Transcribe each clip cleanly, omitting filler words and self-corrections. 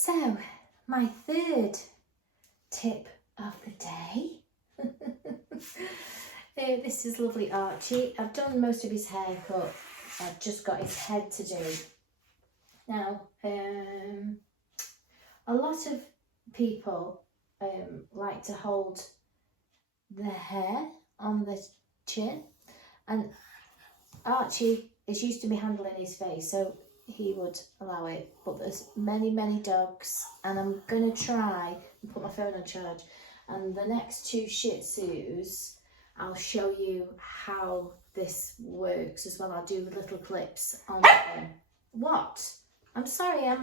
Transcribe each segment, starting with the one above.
So, my third tip of the day. This is lovely Archie. I've done most of his haircut. I've just got his head to do. Now, a lot of people like to hold the hair on the chin, and Archie is used to me handling his face, so he would allow it, but there's many dogs, and I'm gonna try and put my phone on charge, and the next 2 Shih Tzus I'll show you how this works as well. I'll do little clips on them. What? I'm sorry, your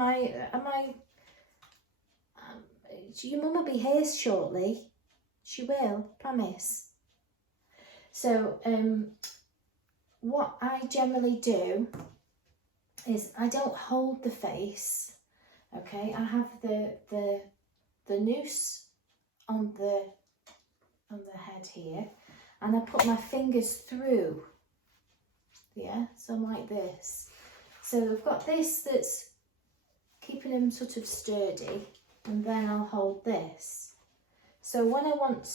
mum will be here shortly. She will, promise. So what I generally do is I don't hold the face, okay? I have the noose on the head here, and I put my fingers through, yeah, so I'm like this. So I've got this that's keeping him sort of sturdy, and then I'll hold this. So when I want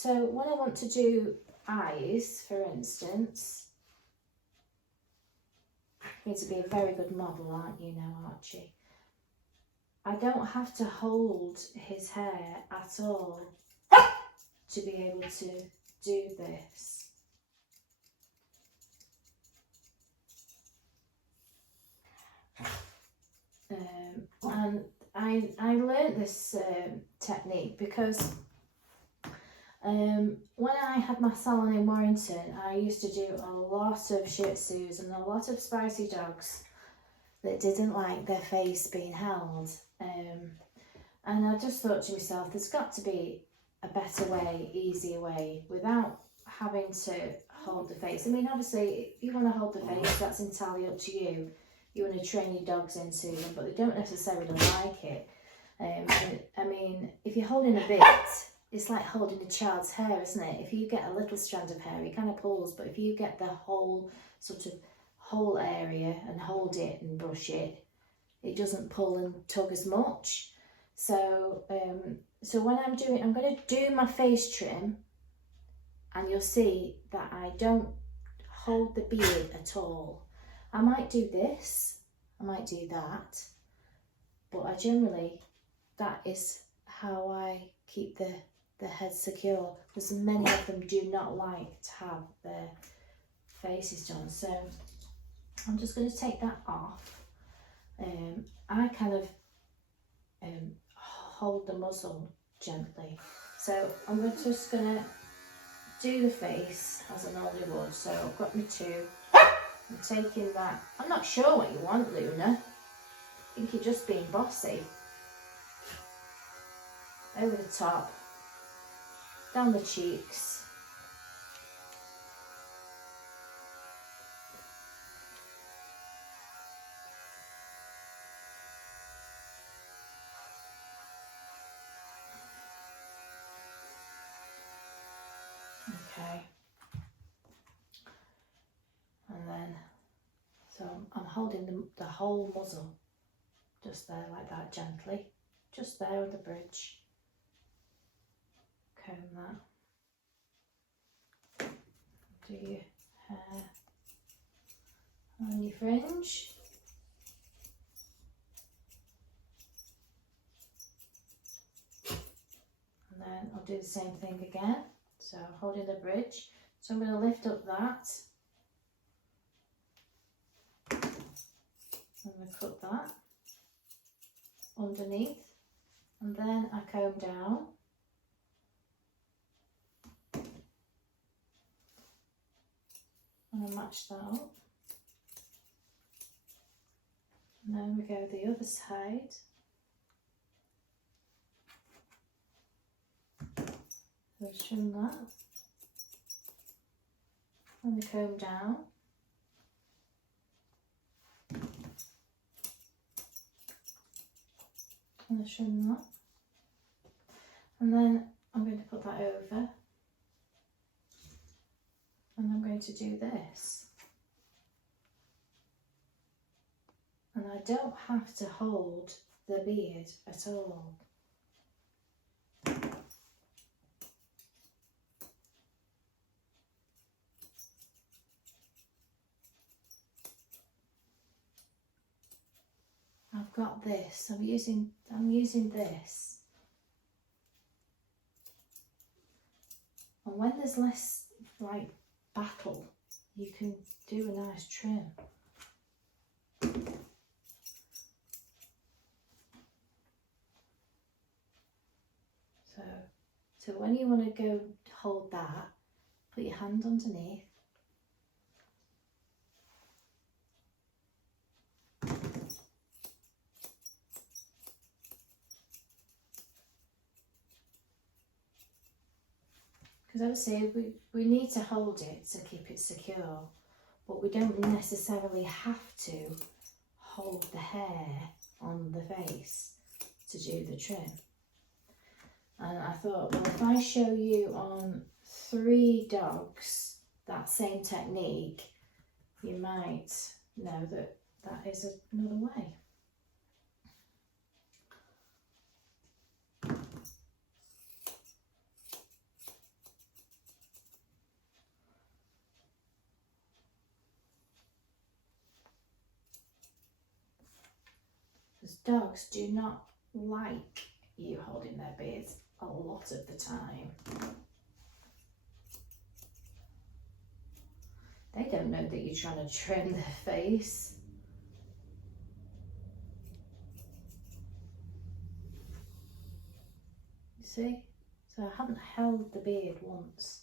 to do eyes, for instance, you need to be a very good model, aren't you now, Archie? I don't have to hold his hair at all to be able to do this. And I learned this technique because when I had my salon in Warrington, I used to do a lot of Shih Tzus and a lot of spicy dogs that didn't like their face being held. And I just thought to myself, there's got to be a better way, easier way, without having to hold the face. I mean, obviously, if you want to hold the face, that's entirely up to you. You want to train your dogs into them, but they don't necessarily like it. I mean, if you're holding a bit, it's like holding a child's hair, isn't it? If you get a little strand of hair, it kind of pulls, but if you get the whole whole area and hold it and brush it, it doesn't pull and tug as much. So so when I'm going to do my face trim, and you'll see that I don't hold the beard at all. I might do this, I might do that, but I generally, that is how I keep the head secure, because many of them do not like to have their faces done. So I'm just going to take that off. I kind of hold the muzzle gently. So I'm just going to do the face as I normally would. So I've got my 2. I'm taking that. I'm not sure what you want, Luna. I think you're just being bossy. Over the top, down the cheeks. Okay. And then, so I'm holding the whole muzzle, just there like that, gently, just there on the bridge. Comb that. Do your hair on your fringe. And then I'll do the same thing again. So holding the bridge. So I'm going to lift up that. I'm going to cut that underneath, and then I comb down. And I match that up. And then we go the other side. So trim that. And we comb down. And I trim that. And then I'm going to put that over. And I'm going to do this. And I don't have to hold the beard at all. I've got this, I'm using this. And when there's less like battle, you can do a nice trim. So when you want to go hold that, put your hand underneath. Because obviously we need to hold it to keep it secure, but we don't necessarily have to hold the hair on the face to do the trim. And I thought, well, if I show you on 3 dogs that same technique, you might know that that is another way. Because dogs do not like you holding their beards a lot of the time. They don't know that you're trying to trim their face. You see? So I haven't held the beard once.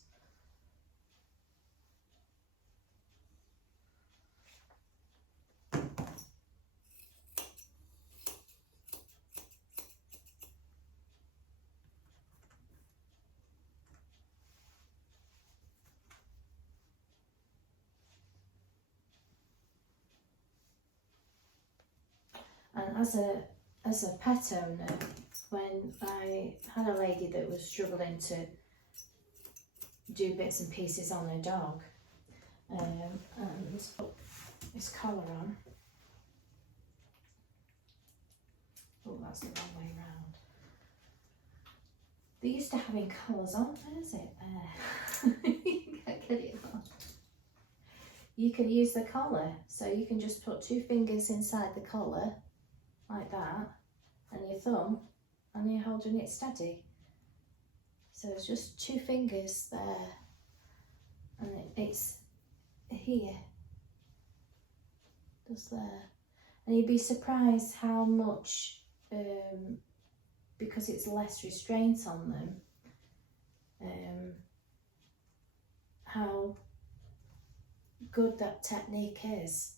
And as a pet owner, when I had a lady that was struggling to do bits and pieces on her dog, and put his collar on. Oh, that's the wrong way round. They're used to having collars on. Where is it? There. You can't get it on. You can use the collar, so you can just put 2 fingers inside the collar, like that, and your thumb, and you're holding it steady. So it's just 2 fingers there, and it's here, just there. And you'd be surprised how much, because it's less restraint on them, how good that technique is.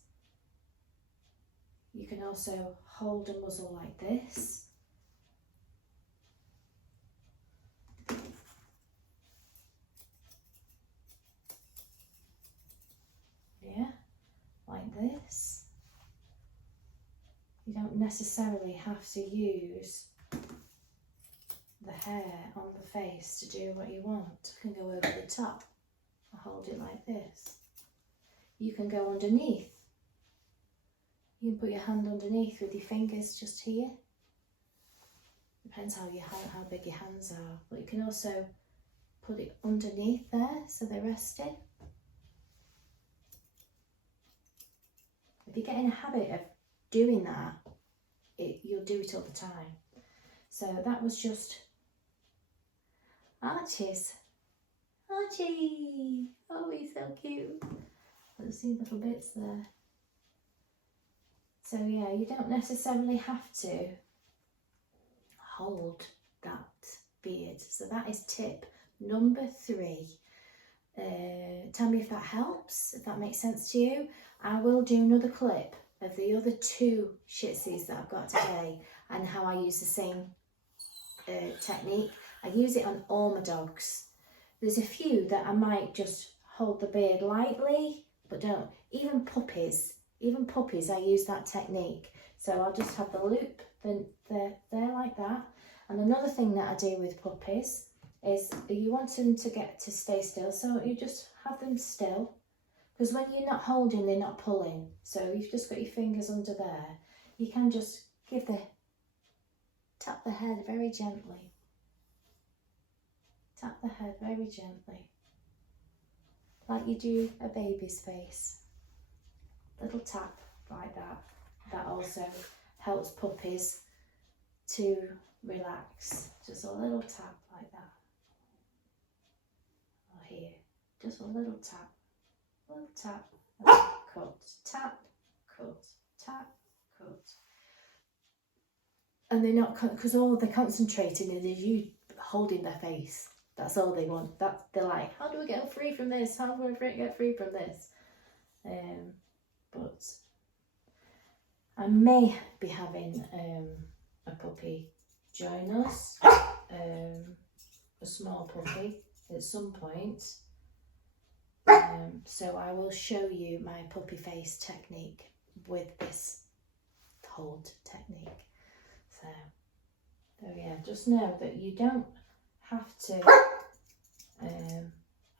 You can also hold a muzzle like this. Yeah, like this. You don't necessarily have to use the hair on the face to do what you want. You can go over the top and hold it like this. You can go underneath. You can put your hand underneath with your fingers just here. Depends how big your hands are. But you can also put it underneath there so they're resting. If you get in a habit of doing that, you'll do it all the time. So that was just Archie's. Archie! Oh, he's so cute. Let's see little bits there. So yeah, you don't necessarily have to hold that beard. So that is tip number 3. Tell me if that helps, if that makes sense to you. I will do another clip of the other 2 Shih Tzus that I've got today and how I use the same technique. I use it on all my dogs. There's a few that I might just hold the beard lightly, but don't. Even puppies I use that technique. So I'll just have the loop there like that. And another thing that I do with puppies is you want them to stay still, so you just have them still. Because when you're not holding, they're not pulling. So you've just got your fingers under there. You can just give the tap the head very gently. Tap the head very gently, like you do a baby's face. Little tap like that. That also helps puppies to relax. Just a little tap like that. Or here, just a little tap, cut, tap, cut, tap, cut. And they're not, because all they're concentrating is you holding their face. That's all they want. They're like, how do we get free from this? How do I get free from this? But I may be having a puppy join us, a small puppy at some point. So I will show you my puppy face technique with this hold technique. So yeah, just know that you don't have to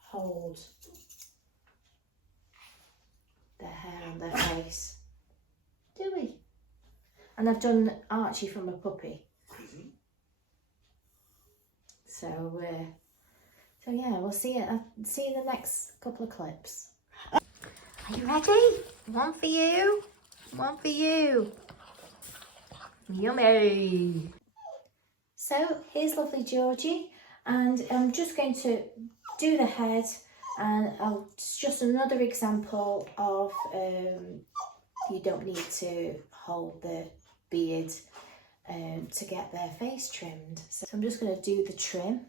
hold their hair on their face, do we? And I've done Archie from a puppy. So yeah, we'll see you in the next couple of clips. Are you ready? One for you, one for you. Yummy. So here's lovely Georgie, and I'm just going to do the head, and it's just another example of you don't need to hold the beard to get their face trimmed. So I'm just going to do the trim.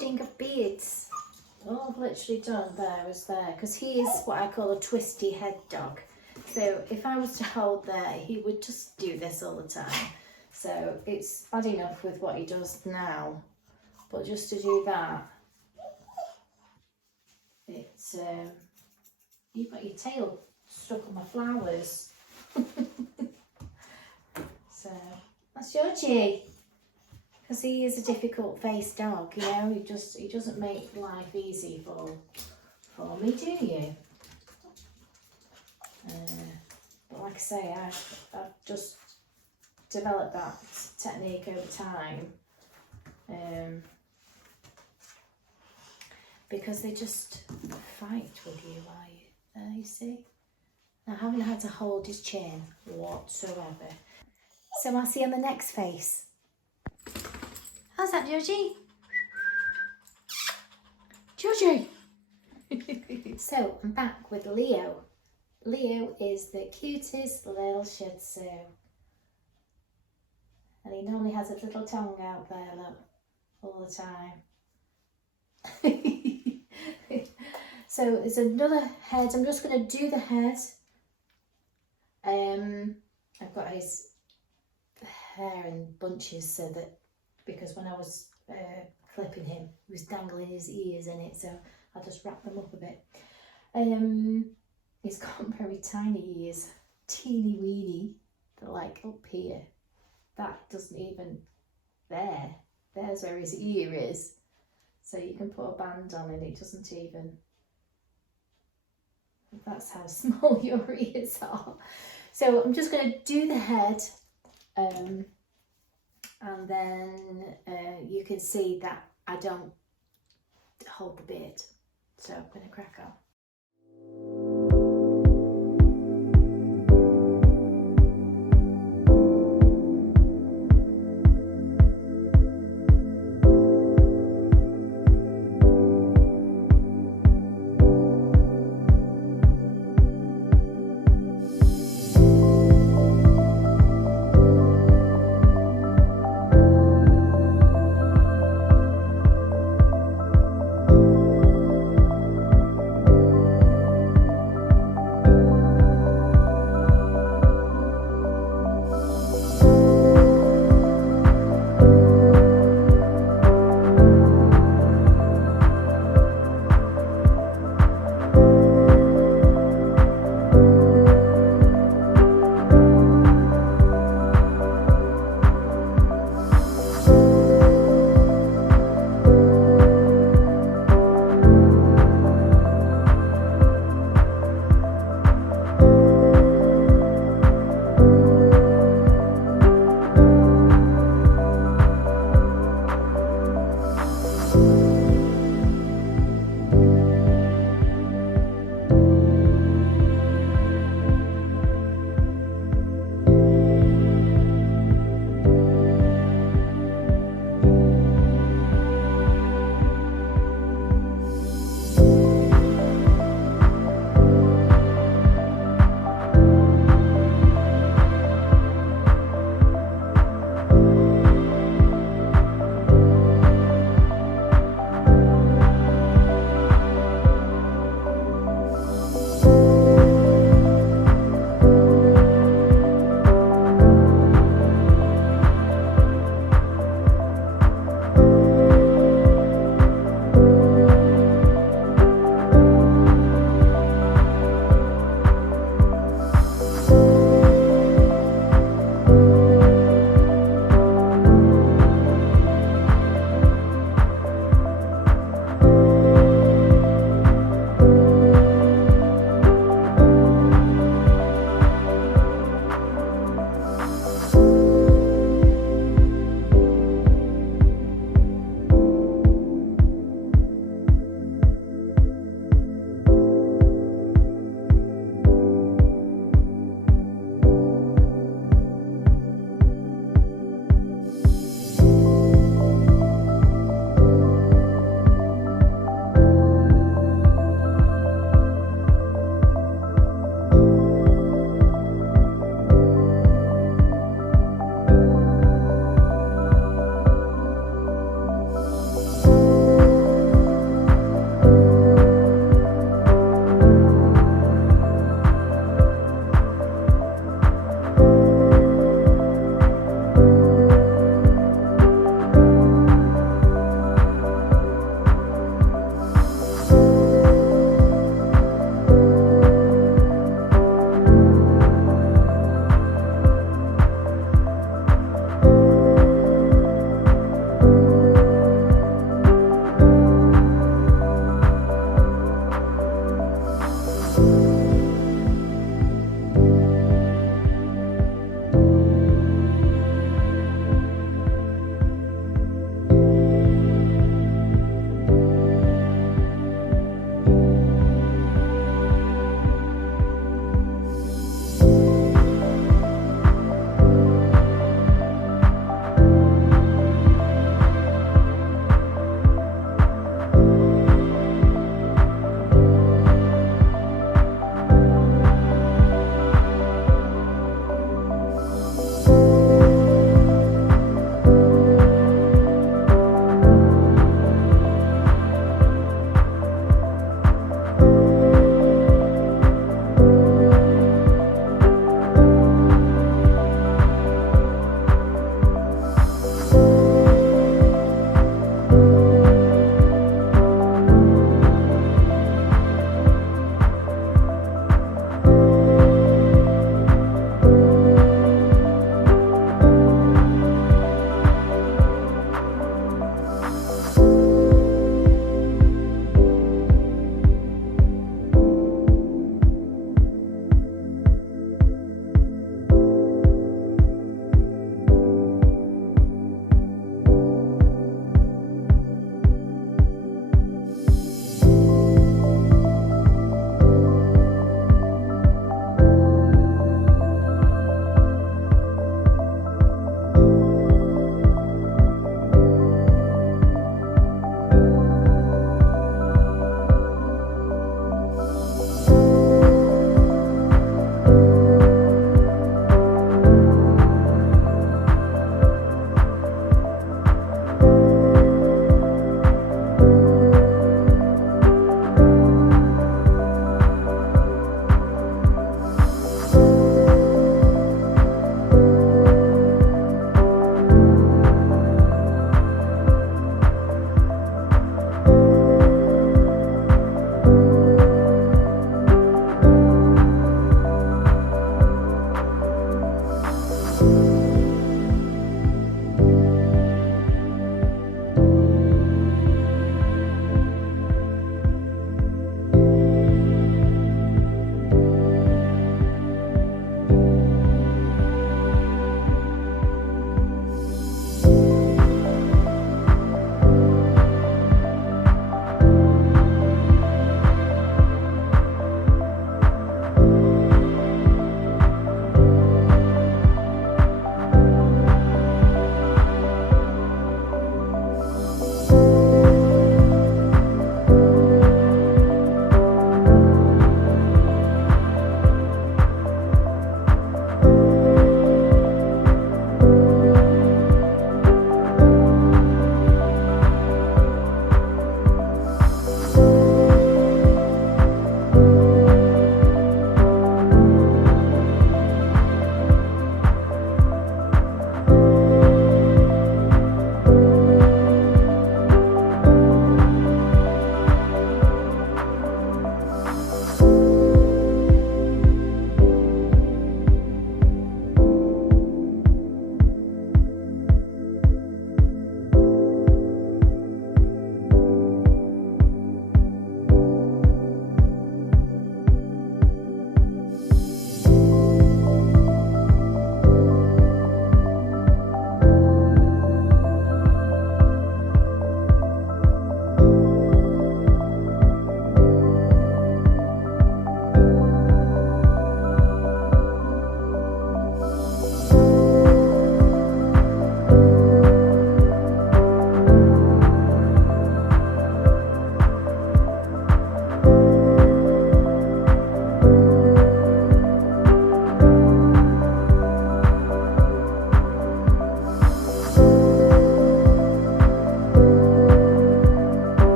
holding of beards. All I've literally done there is there, because he is what I call a twisty head dog. So if I was to hold there, he would just do this all the time. So it's bad enough with what he does now, but just to do that, it's you've got your tail stuck on my flowers. So that's Georgie, because he is a difficult faced dog, you know. He doesn't make life easy for me, do you? But like I say, I've just developed that technique over time, because they just fight with you while you there, you see. I haven't had to hold his chin whatsoever. So I'll see you on the next face. How's that, Georgie? Georgie! So I'm back with Leo. Leo is the cutest little Shih Tzu. And he normally has his little tongue out there, look, all the time. So there's another head. I'm just going to do the head. I've got his hair in bunches so that, because when I was clipping him, he was dangling his ears in it, so I just wrapped them up a bit. He's got very tiny ears, teeny weeny. They're like up here. That doesn't even, there's where his ear is. So you can put a band on and it doesn't even, that's how small your ears are. So I'm just going to do the head, and then you can see that I don't hold the beard. So I'm going to crack on.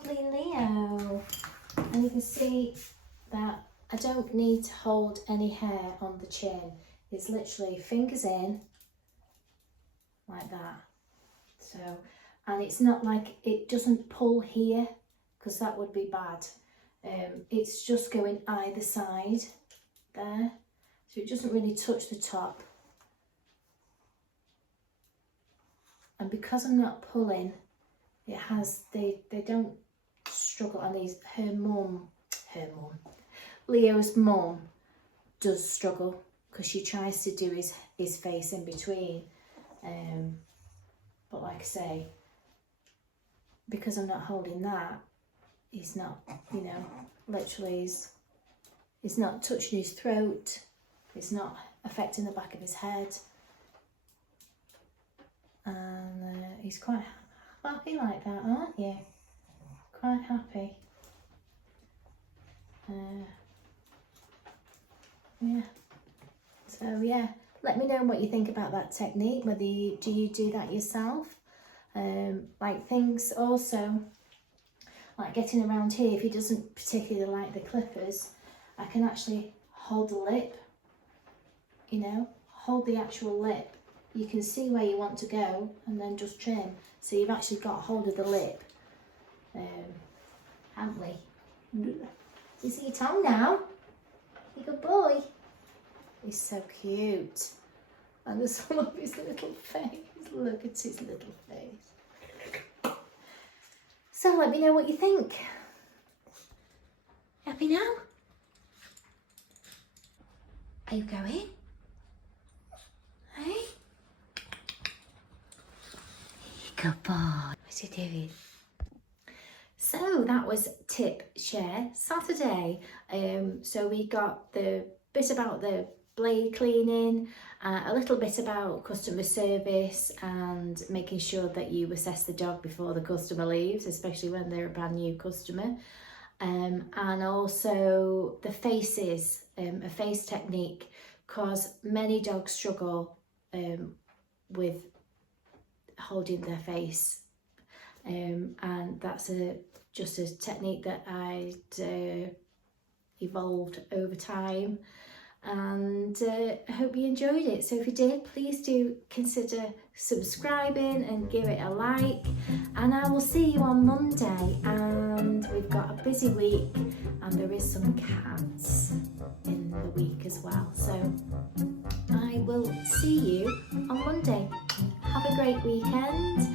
lovely Leo. And you can see that I don't need to hold any hair on the chin. It's literally fingers in, like that. So, and it's not like, it doesn't pull here, because that would be bad. It's just going either side there. So it doesn't really touch the top. And because I'm not pulling, it has, they don't struggle. And Leo's mum does struggle because she tries to do his face in between. But like I say, because I'm not holding that, he's not, you know, literally he's not touching his throat. It's not affecting the back of his head. And he's quite happy like that, aren't you? Quite happy. Yeah. So yeah, let me know what you think about that technique. Whether do you do that yourself? Like things also, like getting around here, if he doesn't particularly like the clippers, I can actually hold the lip, you know, hold the actual lip. You can see where you want to go and then just trim. So you've actually got hold of the lip, haven't we? You see your tongue now? You good boy. He's so cute. And there's some of his little face. Look at his little face. So let me know what you think. Happy now? Are you going? Hey? Good boy. What's he doing? So that was Tip Share Saturday. So we got the bit about the blade cleaning, a little bit about customer service and making sure that you assess the dog before the customer leaves, especially when they're a brand new customer. And also the faces, a face technique, because many dogs struggle with holding their face. And that's just a technique that I'd evolved over time, and I hope you enjoyed it. So if you did, please do consider subscribing and give it a like, and I will see you on Monday. And we've got a busy week and there is some cats in the week as well, so I will see you on Monday. Have a great weekend.